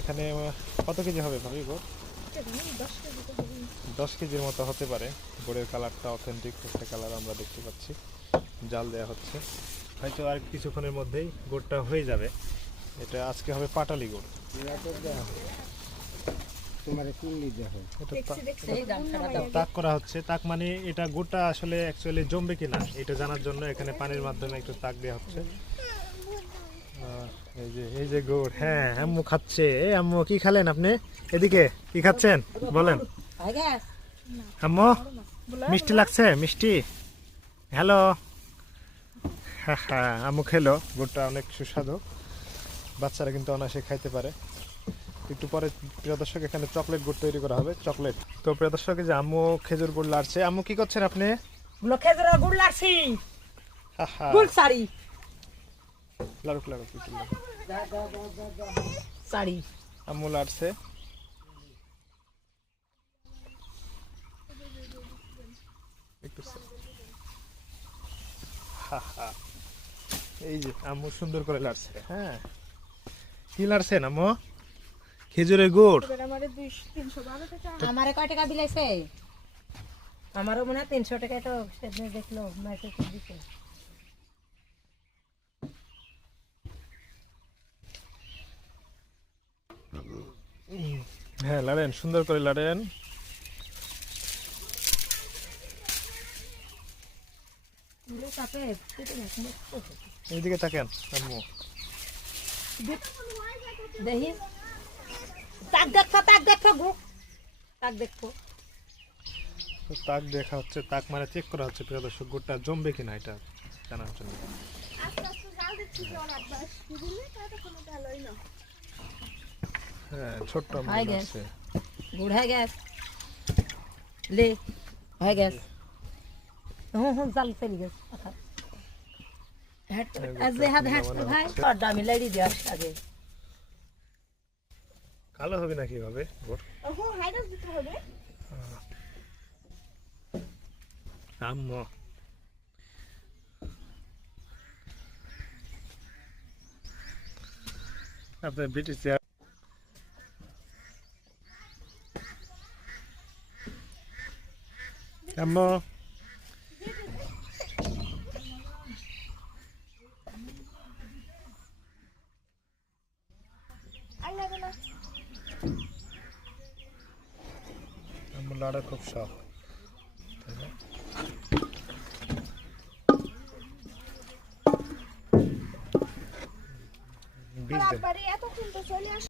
এখানে কত কেজি হবে ভাবি গুড়? 10 কেজির মতো হতে পারে। গুড়ের কালারটা অথেন্টিক একটা কালার আমরা দেখতে পাচ্ছি। জাল দেওয়া হচ্ছে, হয়তো আর কিছুক্ষণের মধ্যেই গুড়টা হয়ে যাবে। এটা আজকে হবে পাটালি গুড়। তাক করা হচ্ছে। তাক মানে এটা গুড়টা আসলে অ্যাকচুয়ালি জমবে কিনা এটা জানার জন্য এখানে পানির মাধ্যমে একটু তাক দেওয়া হচ্ছে। এই যে গুড়, হ্যাঁ আম্মু খাচ্ছে। এই আম্মু কি খেলেন আপনি? এদিকে কি খাচ্ছেন বলেন আম্মু? মিষ্টি লাগছে? মিষ্টি? হ্যালো। হ্যাঁ হ্যাঁ, আম্মু খেলো। গুড়টা অনেক সুস্বাদু, বাচ্চারা কিন্তু অনায়াসে খাইতে পারে। একটু পরে প্রিয় দর্শক এখানে চকলেট গুড় তৈরি করা হবে, চকলেট। তো প্রিয় দর্শক, যে আম্মু খেজুর গুড় লাড়ছে। আম্মু কি করছেন আপনি? খেজুরের গুড় লাগছি। গুড় সারি লাড়ুক লাড়ুক সারি আম্মু লাড়ছে। একটু এই যে আম্মু সুন্দর করে লাড়ছে। হ্যাঁ, কি লাড়ছেন আম্মু? খেজুরের গুড়। আমারে কয় টাকা বিলাইছে? আমারও মনে হয় 300 টাকা। তো দেখলো মেসেজ দিছে। হ্যাঁ, লাড়েন, সুন্দর করে লাড়েন। এইদিকে তাকেন আম্মু। দেখি তাক দেখো, তাক দেখো গো, তাক দেখো। তাক দেখা হচ্ছে, তাক মানে চেক করা হচ্ছে প্রিয় দর্শক, গুড়টা জমবে কিনা এটা জানার জন্য। হ্যাঁ, ছোট্ট আম্মু আছে। গুড় হয়ে গেছে, লে হয়ে গেছে। হুম চাল চলে গেছে। ভাই দামি লাইড়ি দিয়ে আগে কালো হবে নাকি ভাবে গুড়? আম্মু আপনার ব্রিটিশ আম্মু। আম্মু লাড়া খুব শখ।